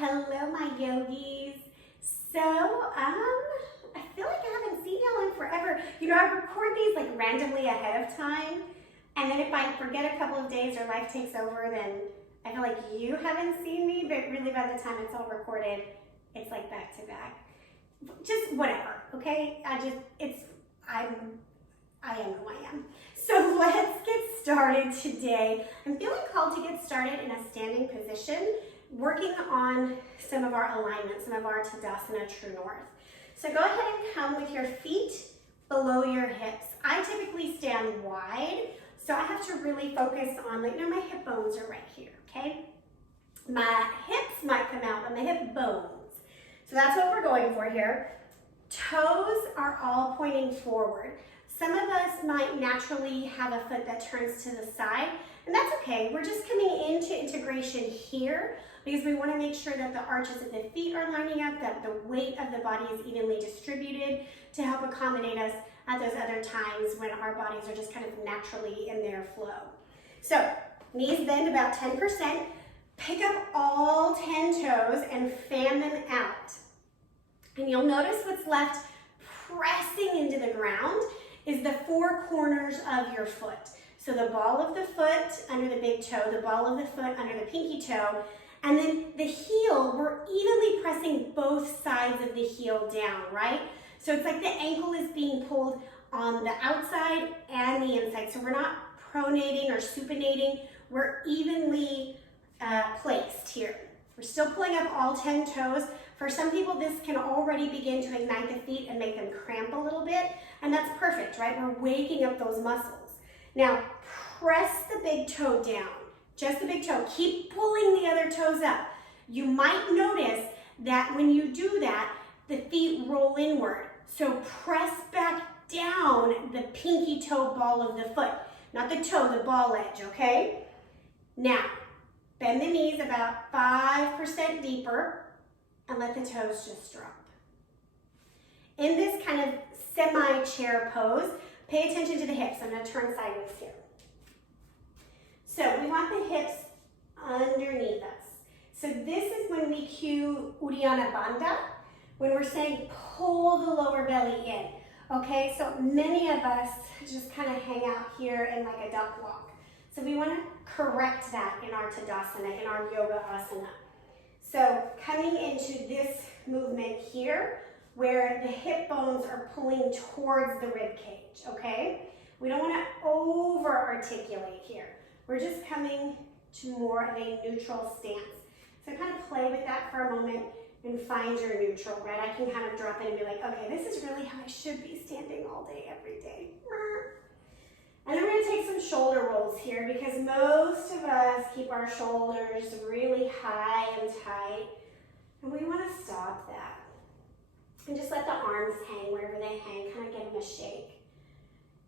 Hello, my yogis. So, I feel like I haven't seen y'all in forever. You know, I record these like randomly ahead of time, and then if I forget a couple of days or life takes over, then I feel like you haven't seen me, but really by the time it's all recorded, it's like back to back. Just whatever, okay? I am who I am. So let's get started today. I'm feeling called to get started in a standing position, working on some of our alignment, some of our Tadasana True North. So go ahead and come with your feet below your hips. I typically stand wide, so I have to really focus on, like, no, my hip bones are right here, okay? My hips might come out, but my hip bones. So that's what we're going for here. Toes are all pointing forward. Some of us might naturally have a foot that turns to the side, and that's okay. We're just coming into integration here because we want to make sure that the arches of the feet are lining up, that the weight of the body is evenly distributed to help accommodate us at those other times when our bodies are just kind of naturally in their flow. So knees bend about 10%. Pick up all 10 toes and fan them out. And you'll notice what's left pressing into the ground is the four corners of your foot. So the ball of the foot under the big toe, the ball of the foot under the pinky toe, and then the heel, we're evenly pressing both sides of the heel down, right? So it's like the ankle is being pulled on the outside and the inside. So we're not pronating or supinating, we're evenly placed here. We're still pulling up all 10 toes. For some people, this can already begin to ignite the feet and make them cramp a little bit, and that's perfect, right? We're waking up those muscles. Now, press the big toe down, just the big toe. Keep pulling the other toes up. You might notice that when you do that, the feet roll inward. So press back down the pinky toe ball of the foot, not the toe, the ball edge, okay? Now, bend the knees about 5% deeper and let the toes just drop. In this kind of semi-chair pose, pay attention to the hips. I'm going to turn sideways here. So we want the hips underneath us. So this is when we cue Uddiyana Bandha, when we're saying pull the lower belly in. Okay, so many of us just kind of hang out here in like a duck walk. So we want to correct that in our Tadasana, in our Yoga Asana. So coming into this movement here, where the hip bones are pulling towards the rib cage, okay? We don't want to over-articulate here. We're just coming to more of a neutral stance. So kind of play with that for a moment and find your neutral, right? I can kind of drop in and be like, okay, this is really how I should be standing all day, every day. And then we're going to take some shoulder rolls here because most of us keep our shoulders really high and tight. And we want to stop that. And just let the arms hang wherever they hang, kind of give them a shake.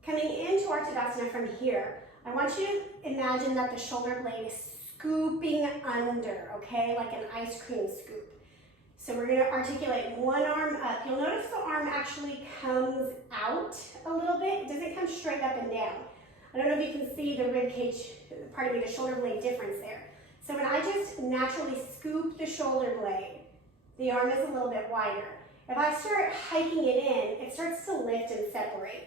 Coming into our Tadasana from here, I want you to imagine that the shoulder blade is scooping under, okay? Like an ice cream scoop. So we're going to articulate one arm up. You'll notice the arm actually comes out a little bit. It doesn't come straight up and down. I don't know if you can see the rib cage, the shoulder blade difference there. So when I just naturally scoop the shoulder blade, the arm is a little bit wider. If I start hiking it in, it starts to lift and separate.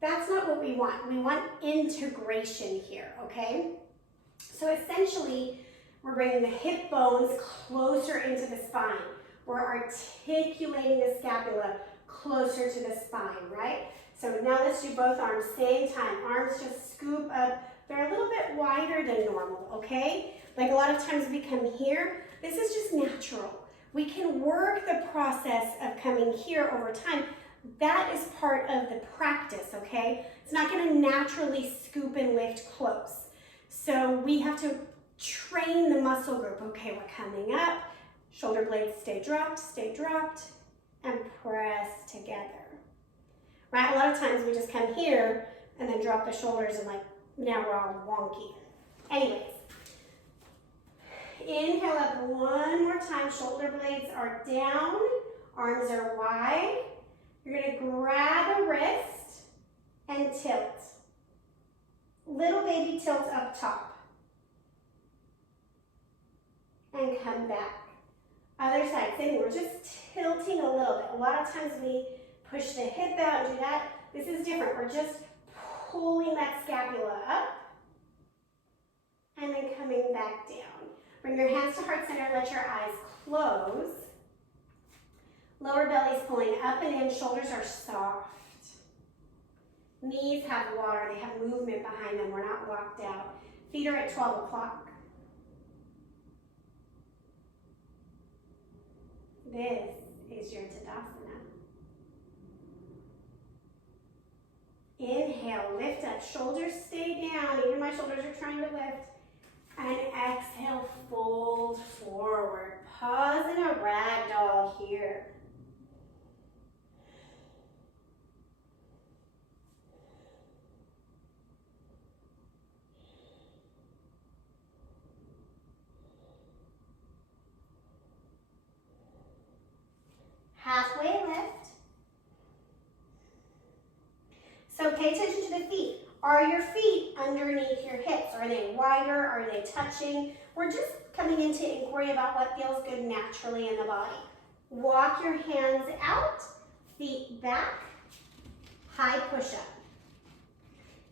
That's not what we want. We want integration here, okay? So essentially, we're bringing the hip bones closer into the spine. We're articulating the scapula closer to the spine, right? So now let's do both arms, same time. Arms just scoop up. They're a little bit wider than normal, okay? Like a lot of times we come here, this is just natural. We can work the process of coming here over time. That is part of the practice, okay? It's not gonna naturally scoop and lift close. So we have to train the muscle group. Okay, we're coming up. Shoulder blades stay dropped, and press together. Right, a lot of times we just come here and then drop the shoulders and like, now we're all wonky. Anyways, inhale up one more time, shoulder blades are down, arms are wide. You're gonna grab a wrist and tilt. Little baby tilt up top. And come back. Other side, same thing. We're just tilting a little bit. A lot of times we push the hip out and do that. This is different. We're just pulling that scapula up and then coming back down. Bring your hands to heart center. Let your eyes close. Lower belly's pulling up and in. Shoulders are soft. Knees have water. They have movement behind them. We're not locked out. Feet are at 12 o'clock. This is your Tadasana. Inhale, lift up. Shoulders stay down. Even my shoulders are trying to lift. And exhale, fold forward. Pause in a ragdoll here. Halfway lift. So pay attention to the feet. Are your feet underneath your hips? Are they wider? Are they touching? We're just coming into inquiry about what feels good naturally in the body. Walk your hands out, feet back, high push-up.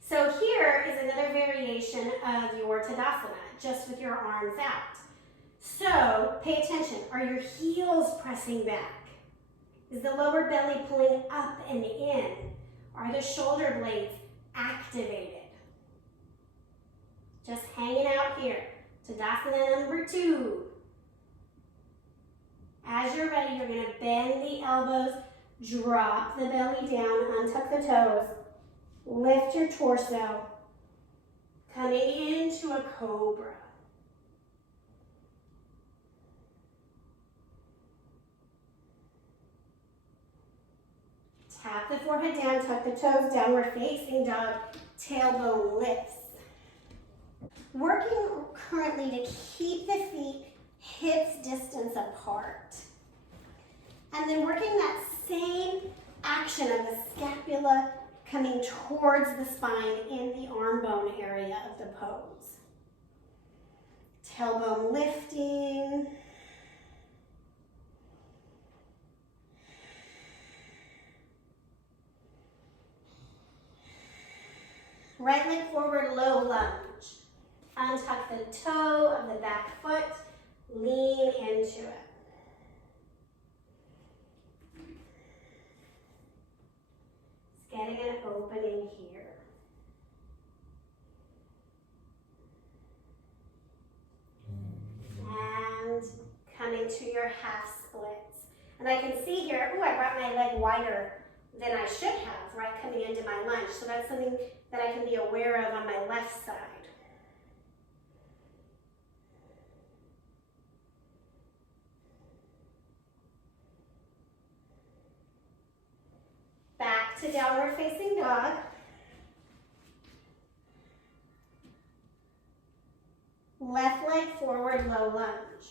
So here is another variation of your Tadasana, just with your arms out. So pay attention. Are your heels pressing back? Is the lower belly pulling up and in? Are the shoulder blades activated? Just hanging out here. Tadasana number 2. As you're ready, you're going to bend the elbows, drop the belly down, untuck the toes, lift your torso, coming into a cobra. Tap the forehead down, tuck the toes, downward facing dog, tailbone lifts. Working currently to keep the feet hips distance apart. And then working that same action of the scapula coming towards the spine in the arm bone area of the pose. Tailbone lifting. Right leg forward, low lunge. Untuck the toe of the back foot, lean into it. It's getting an opening here. And coming to your half splits. And I can see here, ooh, I brought my leg wider than I should have, right, coming into my lunge. So that's something that I can be aware of on my left side. Back to downward facing dog. Left leg forward, low lunge.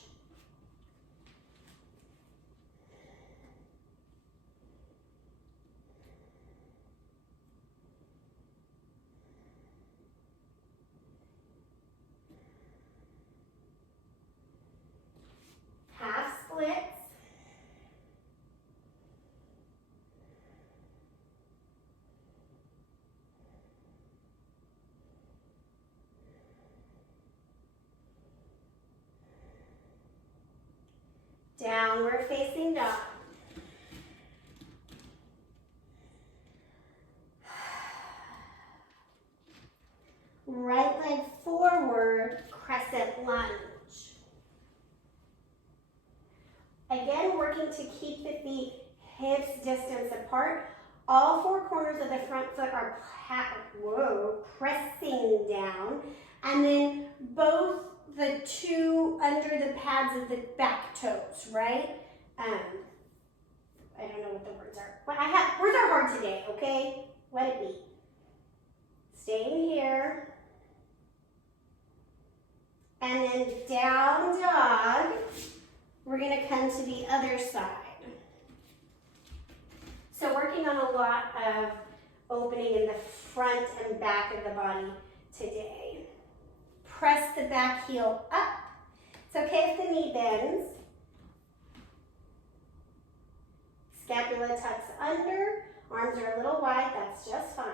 Half splits. Downward facing dog. Right leg forward, crescent lunge. Again, working to keep the feet hips distance apart. All 4 corners of the front foot are pressing down. And then both the 2 under the pads of the back toes, right? I don't know what the words are. But words are hard today, okay? Let it be. Staying here. And then down dog. We're going to come to the other side. So working on a lot of opening in the front and back of the body today. Press the back heel up. It's okay if the knee bends. scapula tucks under. Arms are a little wide, that's just fine.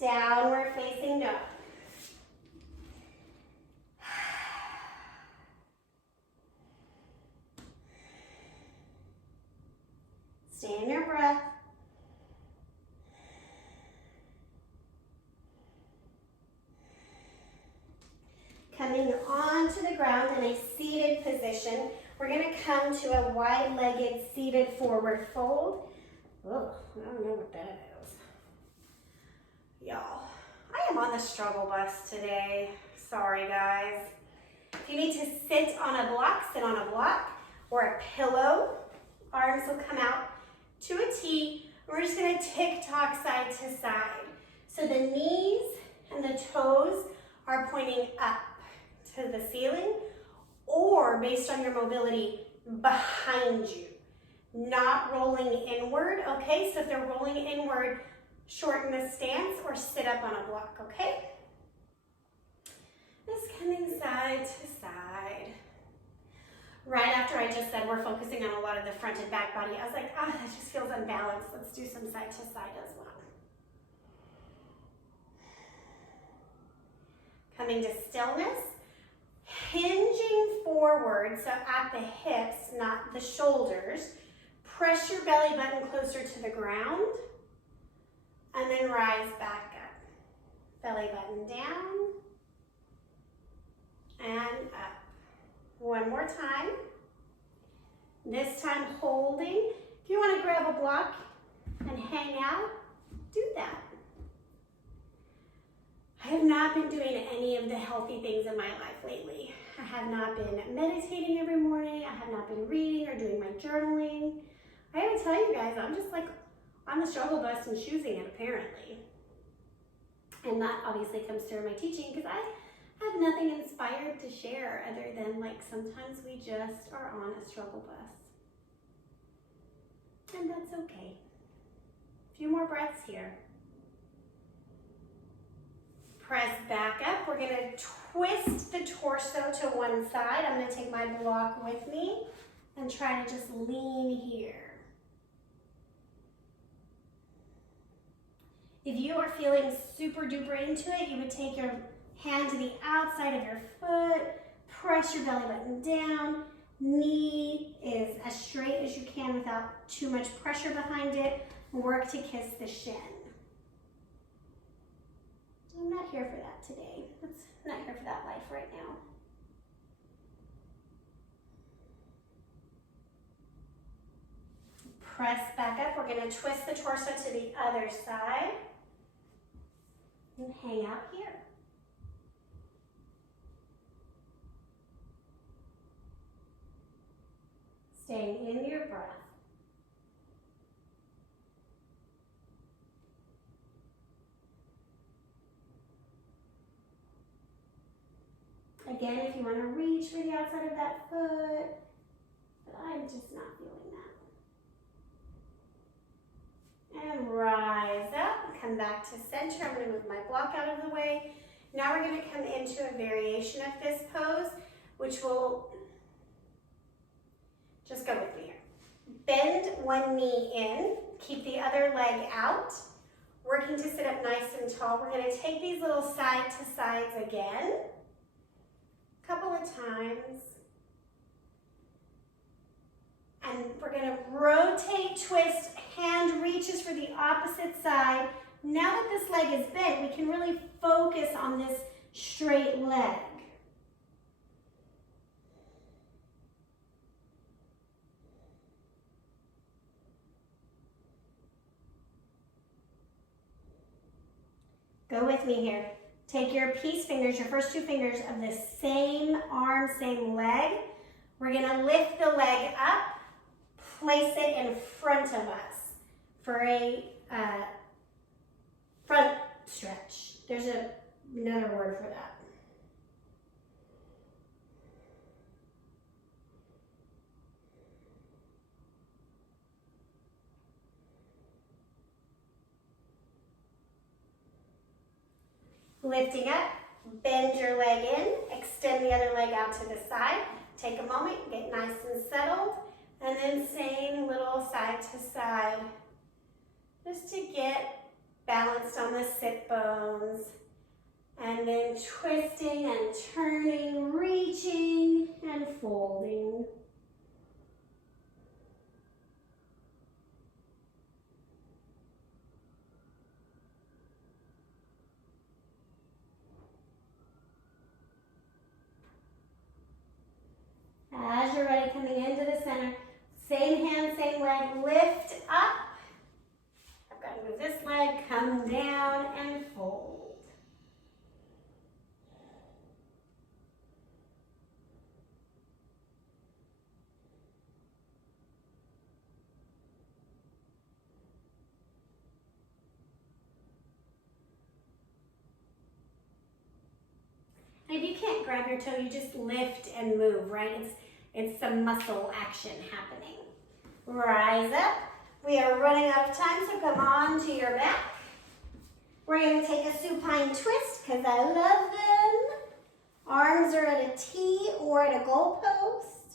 Downward facing dog. Stay in your breath. Coming onto the ground in a seated position, we're going to come to a wide-legged seated forward fold. Oh, I don't know what that is. Y'all, I am on the struggle bus today. Sorry, guys. If you need to sit on a block, sit on a block or a pillow. Arms will come out to a T. We're just going to tick-tock side to side. So the knees and the toes are pointing up to the ceiling, or based on your mobility, behind you, not rolling inward, okay? So if they're rolling inward, shorten the stance or sit up on a block, okay? Just coming side to side. Right after I just said we're focusing on a lot of the front and back body, I was like, that just feels unbalanced. Let's do some side to side as well. Coming to stillness. Hinging forward, so at the hips, not the shoulders. Press your belly button closer to the ground, and then rise back up. Belly button down, and up. One more time. This time holding. If you want to grab a block and hang out, do that. I have not been doing any of the healthy things in my life lately. I have not been meditating every morning. I have not been reading or doing my journaling. I gotta tell you guys, I'm just like on the struggle bus and choosing it apparently. And that obviously comes through my teaching because I have nothing inspired to share other than like sometimes we just are on a struggle bus. And that's okay. A few more breaths here. Press back up. We're going to twist the torso to one side. I'm going to take my block with me and try to just lean here. If you are feeling super duper into it, you would take your hand to the outside of your foot, press your belly button down, knee is as straight as you can without too much pressure behind it, work to kiss the shin. I'm not here for that today. I'm not here for that life right now. Press back up. We're going to twist the torso to the other side and hang out here. Staying in your breath. Again, if you want to reach for the outside of that foot, but I'm just not feeling that. And rise up, come back to center. I'm going to move my block out of the way. Now we're going to come into a variation of this pose, which will, just go with me here. Bend one knee in, keep the other leg out, working to sit up nice and tall. We're going to take these little side to sides again. Couple of times, and we're going to rotate, twist, hand reaches for the opposite side. Now that this leg is bent, we can really focus on this straight leg. Go with me here. Take your peace fingers, your first two fingers of the same arm, same leg. We're going to lift the leg up, place it in front of us for a front stretch. There's another word for that. Lifting up, bend your leg in, extend the other leg out to the side. take a moment, get nice and settled, and then same little side to side, just to get balanced on the sit bones. And then twisting and turning, reaching and folding. As you're ready, coming into the center, same hand, same leg, lift up. I've got to move this leg, come down and fold. And if you can't grab your toe, you just lift and move, right? It's some muscle action happening. Rise up. We are running out of time, so come on to your back. We're going to take a supine twist because I love them. Arms are at a T or at a goalpost.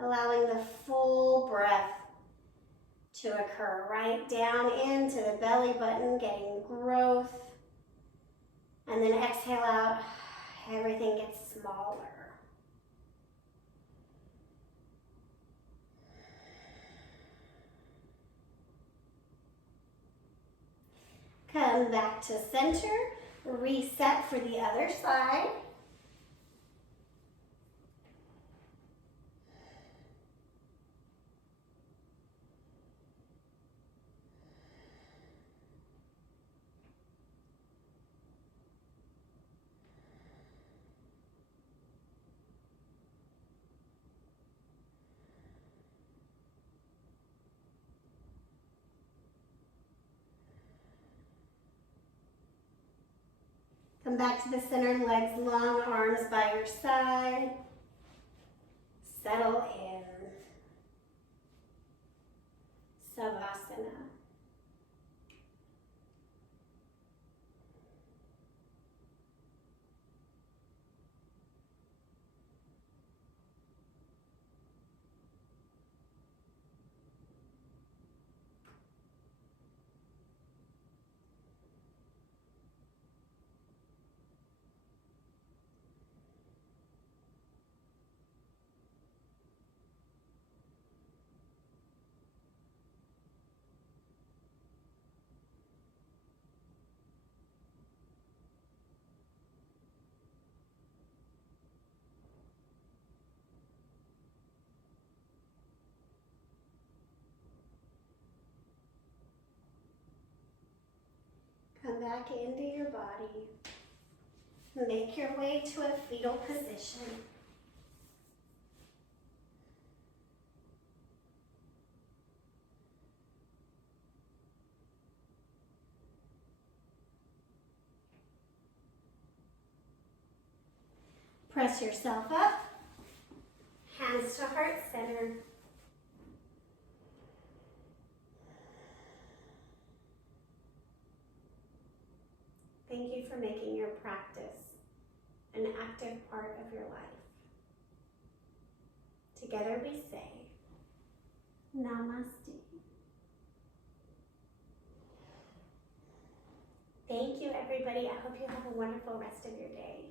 Allowing the full breath to occur, right down into the belly button, getting growth. And then exhale out, everything gets smaller. Come back to center, reset for the other side. Come back to the center, legs long, arms by your side. Settle in. Savasana. Come back into your body. Make your way to a fetal position. Press yourself up. Hands to heart center. Thank you for making your practice an active part of your life. Together we say, Namaste. Thank you, everybody. I hope you have a wonderful rest of your day.